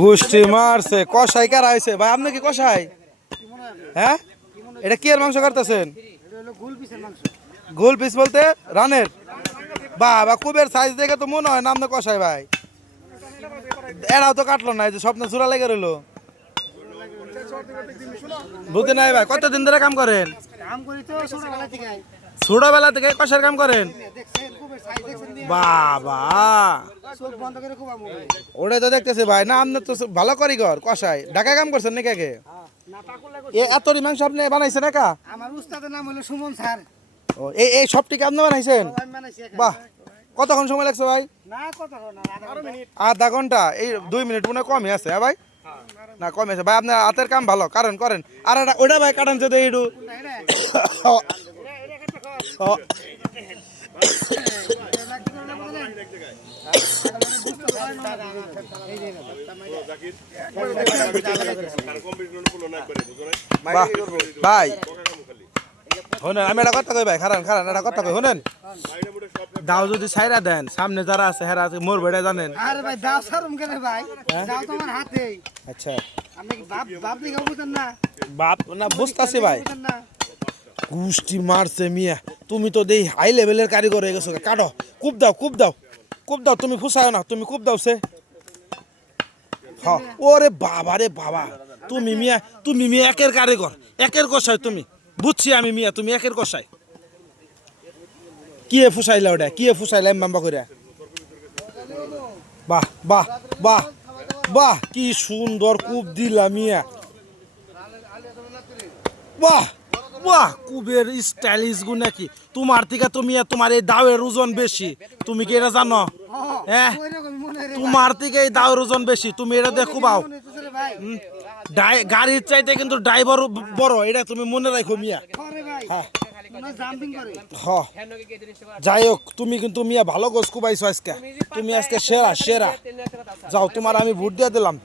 গোষ্ঠী মারছে কষাই কারা হয়েছে ভাই? আপনি কি কষাই? হ্যাঁ, এটা কি এর মাংস কাটতেছেন? গোল পিস বলতে রানের? বাবা কুবের সাইজ দেখে তো মনে হয় নাম না কষাই ভাই। এরাও তো কাটলো না, যে স্বপ্ন চূড়া লেগে রইলো। বুঝতে নাই ভাই, কতদিন ধরে কাম করেন? ছোটবেলা থেকে কষার কাম করেন? বাবা ওটাই তো দেখতেছে ভাই। না আপনি তো ভালো কারিগর কষাই। ঢাকায় কাম করছেন নাকি আগে? এতটি মাংস আপনি বানাইছেন একা? আমার উস্তাদের নাম হলো সুমন স্যার। ও এই সবটিকে আপনি বানাইছেন? বাহ, কতক্ষণ সময় লাগছে ভাই? আধা ঘন্টা? এই 2 মিনিট মনে কমই আছে। হ্যাঁ ভাই, না কমই আছে ভাই। আপনার হাতের কাম ভালো, কারণ করেন। আর ওটা ভাই কাটান যে একটু ভাই শোনেন, আমি একটা কথা কই ভাই, খারান খারান একটা কথা কই শোনেন। দাও যদি ছাইরা দেন, সামনে যারা আছে হেরা মোর বেড়া জানেন। আরে ভাই দাও সারুম কেন ভাই? দাও তো আমার হাতে। আচ্ছা আপনি কি বাপ দিকে বুঝেন না? বাপ না বুঝতাছি ভাই। গুষ্টি মারছে মিয়া, তুমি তো দেই হাই লেভেলের কারিগর হয়ে গেছো। কাটো, কুপ দাও কুপ দাও কুপ দাও। তুমি ফুসায় না, তুমি কুপ দাও সে। হ্যাঁ, ওরে বাবা রে বাবা, তুমি মিয়া একের কারিগর, একের কষাই তুমি। বুঝছি আমি মিয়া, তুমি একের কষাই। কি ফুসাইলা ওটা? কি ফুসাইলা মাম্বা করে? বাহ বাহ বাহ বাহ, কি সুন্দর কূপ দিলা মিয়া। বাহ বাহ, কুবের স্টাইলিশ গু নাকি তোমার থেকে? তুমি তোমার এই দাওয়ের ওজন বেশি, তুমি কি এটা জানো? হ্যাঁ, তোমার থেকে এই দাওয়ের ওজন বেশি, তুমি এটা দেখো বাও। গাড়ির চাইতে কিন্তু ড্রাইভার বড়, এটা তুমি মনে রাখো মিয়া। হ্যাঁ যাই হোক, তুমি কিন্তু মিয়া ভালো গোস কুবাইছো আজকে। তুমি আজকে সেরা সেরা। যাও, তোমার আমি ভোট দিয়ে দিলাম।